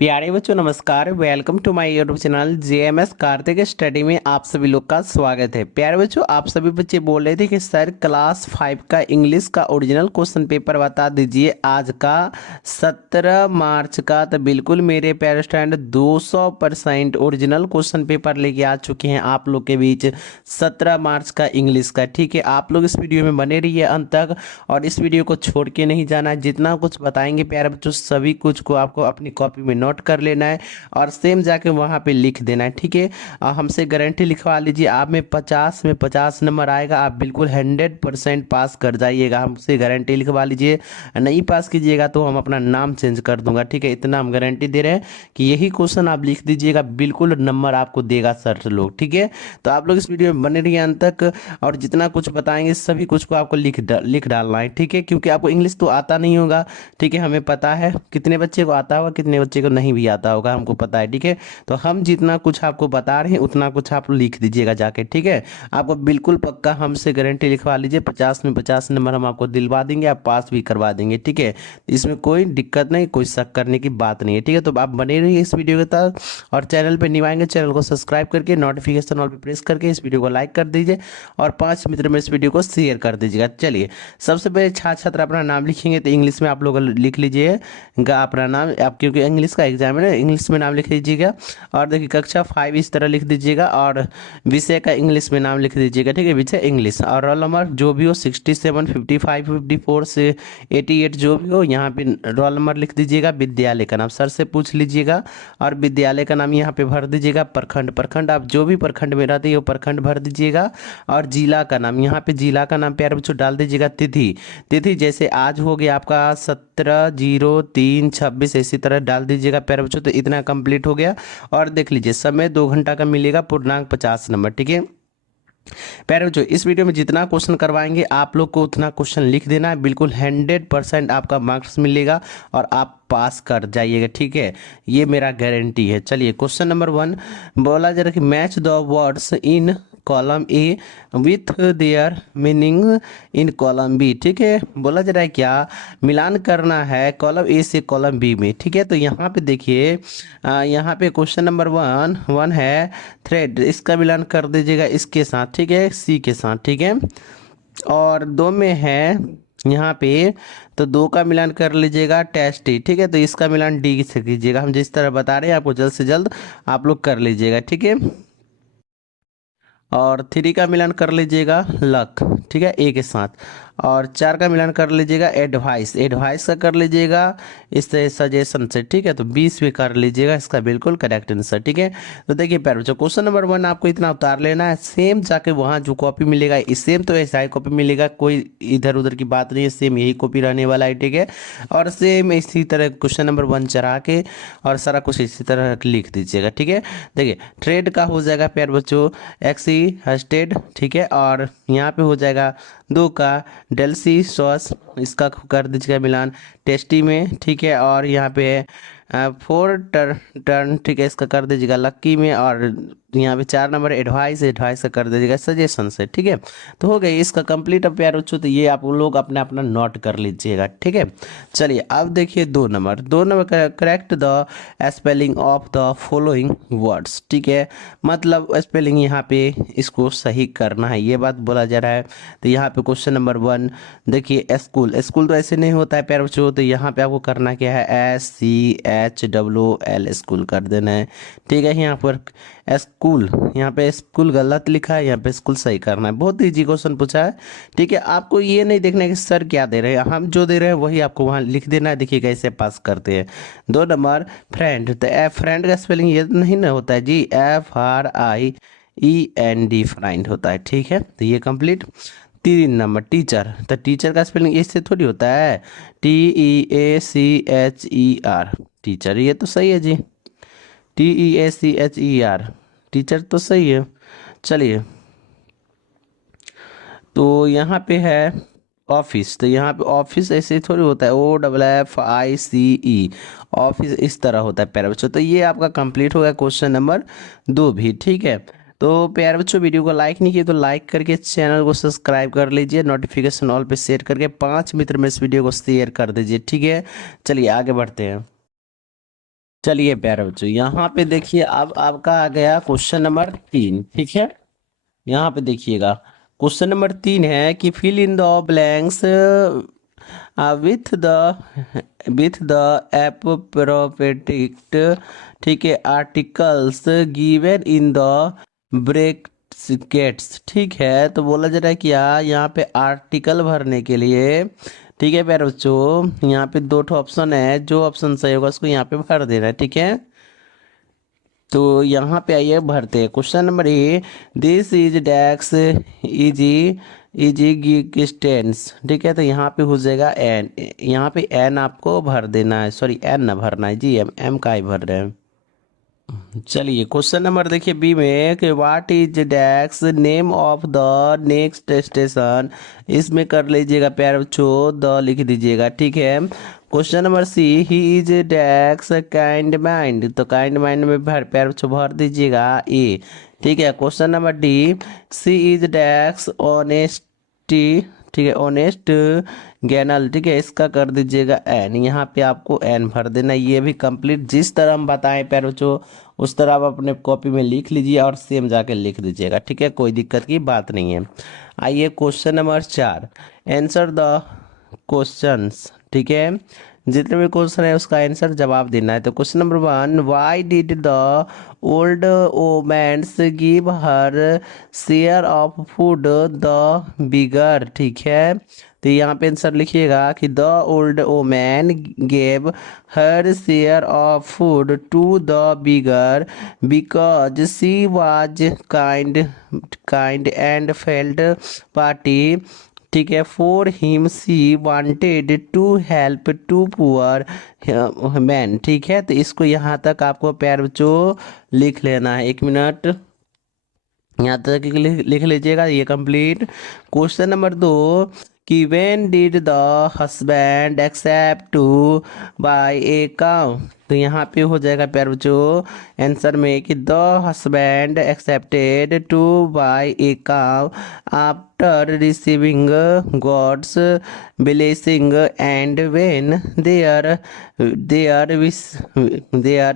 प्यारे बच्चों नमस्कार। Welcome to my YouTube channel JMS Kartik study में आप सभी लोग का स्वागत है। प्यारे बच्चों, आप सभी बच्चे बोल रहे थे कि सर क्लास 5 का इंग्लिश का ओरिजिनल क्वेश्चन पेपर बता दीजिए आज का 17 मार्च का। तो बिल्कुल मेरे प्यारे स्टूडेंट 200% ओरिजिनल क्वेश्चन पेपर लेके आ चुके हैं आप लोग के बीच 17 मार्च का इंग्लिश का। ठीक है, आप लोग इस वीडियो में बने रहिए अंत तक और इस वीडियो को छोड़ के नहीं जाना है। जितना कुछ बताएंगे प्यारे बच्चों सभी कुछ को आपको अपनी कॉपी में नोट कर लेना है और सेम जाके वहाँ पे लिख देना है। ठीक है, हमसे गारंटी लिखवा लीजिए, आप में 50 में 50 नंबर आएगा, आप बिल्कुल 100% पास कर जाइएगा। हमसे गारंटी लिखवा लीजिए, नहीं पास कीजिएगा तो हम अपना नाम चेंज कर दूंगा। ठीक है, इतना हम गारंटी दे रहे हैं कि यही क्वेश्चन आप लिख दीजिएगा, बिल्कुल नंबर आपको देगा सर लोग। ठीक है, तो आप लोग इस वीडियो में बने रहिए अंत तक और जितना कुछ बताएंगे सभी कुछ को आपको लिख डालना है। ठीक है, क्योंकि आपको इंग्लिश तो आता नहीं होगा। ठीक है, हमें पता है कितने बच्चे को आता होगा, कितने बच्चे को नहीं भी आता होगा, हमको पता है। ठीक है, तो हम जितना कुछ आपको बता रहे हैं उतना कुछ आप लिख दीजिएगा जाके। ठीक है, आपको बिल्कुल पक्का हमसे गारंटी लिखवा लीजिए, 50 में 50 नंबर हम आपको दिलवा देंगे, आप पास भी करवा देंगे। ठीक है, इसमें कोई दिक्कत नहीं, कोई शक करने की बात नहीं है। ठीक है, तो आप बने रहिए इस वीडियो के साथ और चैनल पर न्यू आएंगे चैनल को सब्सक्राइब करके नोटिफिकेशन ऑल पे प्रेस करके इस वीडियो को लाइक कर दीजिए और 5 मित्र में इस वीडियो को शेयर कर दीजिएगा। चलिए, सबसे पहले छात्र छात्र अपना नाम लिखेंगे, तो इंग्लिश में आप लोग लिख लीजिए अपना नाम, आप क्योंकि इंग्लिश का एग्जाम है ना, इंग्लिश में नाम लिख लीजिएगा। और देखिए कक्षा 5 इस तरह लिख दीजिएगा और विषय का इंग्लिश में नाम लिख दीजिएगा। ठीक है, विषय इंग्लिश और रोल नंबर जो भी हो 67 55 54 से 88 जो भी हो, यहाँ पे रोल नंबर लिख दीजिएगा। विद्यालय का नाम सर से पूछ लीजिएगा और विद्यालय का नाम यहाँ पे भर दीजिएगा। प्रखंड प्रखंड आप जो भी प्रखंड में रहते हैं वो प्रखंड भर दीजिएगा और जिला का नाम, यहाँ पे जिला का नाम प्यारे बच्चों डाल दीजिएगा। तिथि तिथि जैसे आज हो गया आपका 17/03/26 इसी तरह डाल दीजिएगा प्यारे बच्चों। तो इतना कंप्लीट हो गया और देख लीजिए समय 2 घंटा का मिलेगा, पूर्णांक 50 नंबर। ठीक है प्यारे बच्चों, इस वीडियो में जितना क्वेश्चन करवाएंगे आप लोग को उतना क्वेश्चन लिख देना है, बिल्कुल 100% आपका मार्क्स मिलेगा और आप पास कर जाइएगा। ठीक है, ये मेरा गारंटी है। चलिए क्वेश्चन नंबर 1 बोला जा रहा है कि match the words in column A with their meaning in column B. ठीक है, बोला जा रहा है क्या मिलान करना है कॉलम ए से कॉलम बी में। ठीक है, तो यहाँ पे देखिए यहाँ पे क्वेश्चन नंबर 1 है थ्रेड, इसका मिलान कर दीजिएगा इसके साथ। ठीक है, सी के साथ। ठीक है, और 2 में है यहाँ पे, तो 2 का मिलान कर लीजिएगा टेस्टी। ठीक है, तो इसका मिलान डी से कीजिएगा, हम जिस तरह बता रहे हैं आपको जल्द से जल्द आप लोग कर लीजिएगा। ठीक है, और 3 का मिलान कर लीजिएगा लक। ठीक है, ए के साथ। और 4 का मिलान कर लीजिएगा एडवाइस, एडवाइस का कर लीजिएगा इससे सजेशन से। ठीक है, तो 20 भी कर लीजिएगा इसका बिल्कुल करेक्ट आंसर। ठीक है, तो देखिए प्यारे बच्चों क्वेश्चन नंबर 1 आपको इतना उतार लेना है, सेम जाके वहाँ जो कॉपी मिलेगा इस सेम तो ऐसा ही कॉपी मिलेगा, कोई इधर उधर की बात नहीं है, सेम यही कॉपी रहने वाला है। ठीक है, और सेम इसी तरह क्वेश्चन नंबर 1 चढ़ा के और सारा कुछ इसी तरह लिख दीजिएगा। ठीक है, देखिए ट्रेड का हो जाएगा प्यारे बच्चों एक्सी हस्टेड। ठीक है, और यहाँ पे हो जाएगा 2 का डेल्सी सॉस, इसका कर दीजिएगा मिलान टेस्टी में। ठीक है, और यहाँ पे है 4 टर्न। ठीक है, इसका कर दीजिएगा लक्की में। और यहाँ पे 4 नंबर एडवाइस, एडवाइस का कर दीजिएगा सजेशन से। ठीक है, तो हो गई इसका कंप्लीट। अब प्यारे बच्चों तो ये आप लोग अपना अपना नोट कर लीजिएगा। ठीक है, चलिए अब देखिए 2 नंबर का correct the spelling of the following words. ठीक है, मतलब स्पेलिंग यहाँ पे इसको सही करना है, ये बात बोला जा रहा है। तो यहाँ पे क्वेश्चन नंबर 1 देखिए स्कूल, स्कूल तो ऐसे नहीं होता है प्यारे बच्चों, तो यहाँ पे आपको करना क्या है SCHOOL स्कूल कर देना है। ठीक है, यहाँ पर स्कूल, यहाँ पे स्कूल गलत लिखा है, यहाँ पे स्कूल सही करना है। बहुत इजी क्वेश्चन पूछा है। ठीक है, आपको ये नहीं देखना है कि सर क्या दे रहे हैं, हम जो दे रहे हैं वही आपको वहाँ लिख देना है। देखिए कैसे पास करते हैं। 2 नंबर फ्रेंड, तो फ्रेंड का स्पेलिंग ये नहीं ना होता है जी, FRIEND फ्रेंड होता है। ठीक है, तो ये कंप्लीट। 3 नंबर टीचर, तो टीचर का स्पेलिंग इससे थोड़ी होता है, TEACHER टीचर, ये तो सही है जी, TEACHER टीचर तो सही है। चलिए, तो यहाँ पे है ऑफिस, तो यहाँ पे ऑफिस ऐसे थोड़ी होता है, OFFICE ऑफिस इस तरह होता है प्यारे बच्चों। तो ये आपका कंप्लीट हो गया क्वेश्चन नंबर 2 भी। ठीक है, तो प्यारे बच्चों वीडियो को लाइक नहीं किए तो लाइक करके चैनल को सब्सक्राइब कर लीजिए, नोटिफिकेशन ऑल पे शेयर करके 5 मित्र में इस वीडियो को शेयर कर दीजिए। ठीक है, चलिए आगे बढ़ते हैं। चलिए प्यारे बच्चों, यहाँ पे देखिए अब आपका आ गया क्वेश्चन नंबर 3। ठीक है, यहाँ पे देखिएगा क्वेश्चन नंबर 3 है कि fill in the blanks with the appropriate, ठीक है, articles given in the brackets. ठीक है, तो बोला जा रहा है कि यहाँ पे आर्टिकल भरने के लिए, ठीक है प्यारे बच्चों, यहाँ पे दो ठो ऑप्शन है, जो ऑप्शन सही होगा उसको यहाँ पे भर देना है। ठीक है, तो यहाँ पे आइए भरते हैं। Question number A, this is डैक्स इजी इजी गिस्टेंस। ठीक है, तो यहाँ पे हो जाएगा एन, यहाँ पे एन आपको भर देना है, सॉरी एन ना भरना है जी, एम एम का ही भर रहे हैं। चलिए क्वेश्चन नंबर देखिए बी में कि what is dax name of the next station. इसमें कर लीजिएगा प्यारे बच्चों, द लिख दीजिएगा। ठीक है, question number C, he is dax kind mind, तो काइंड माइंड में भर प्यारे बच्चों भर दीजिएगा ए। ठीक है, question number D, she is dax honesty, ठीक है, ऑनेस्ट गैनल। ठीक है, इसका कर दीजिएगा एन, यहाँ पे आपको एन भर देना। ये भी कंप्लीट जिस तरह हम बताएं प्यारे बच्चों उस तरह आप अपने कॉपी में लिख लीजिए और सेम जाके लिख दीजिएगा। ठीक है, कोई दिक्कत की बात नहीं है। आइए question number 4, answer the questions. ठीक है, जितने भी क्वेश्चन है उसका आंसर जवाब देना है। तो question number 1, why did the old women's give her share of food the beggar. ठीक है, तो यहाँ पे आंसर लिखिएगा कि the old woman gave her share of food to the beggar because she was kind and felt pity. ठीक है, for him she wanted to help to poor man. ठीक है, तो इसको यहाँ तक आपको प्यारे बच्चों लिख लेना है। 1 मिनट यहाँ तक लिख लीजिएगा, ये कंप्लीट। क्वेश्चन नंबर 2 कि when did the husband accept to buy a cow. तो यहाँ पे हो जाएगा प्यारे बच्चों आंसर में कि the husband accepted to buy a cow after receiving God's blessing and when their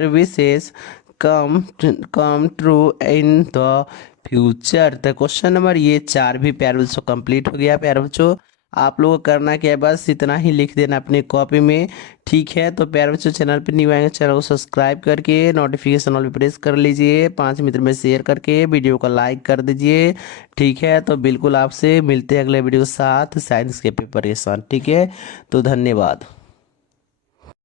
wishes come true in the future. तो क्वेश्चन नंबर ये 4 भी प्यारे बच्चों कंप्लीट हो गया। प्यारे बच्चों आप लोगों को करना क्या है, बस इतना ही लिख देना अपनी कॉपी में। ठीक है, तो प्यारे बच्चों चैनल पे न्यू आएंगे, चैनल को सब्सक्राइब करके नोटिफिकेशन ऑल पे प्रेस कर लीजिए, 5 मित्र में शेयर करके वीडियो को लाइक कर दीजिए। ठीक है, तो बिल्कुल आपसे मिलते हैं अगले वीडियो के साथ साइंस के पेपर के साथ। ठीक है, तो धन्यवाद।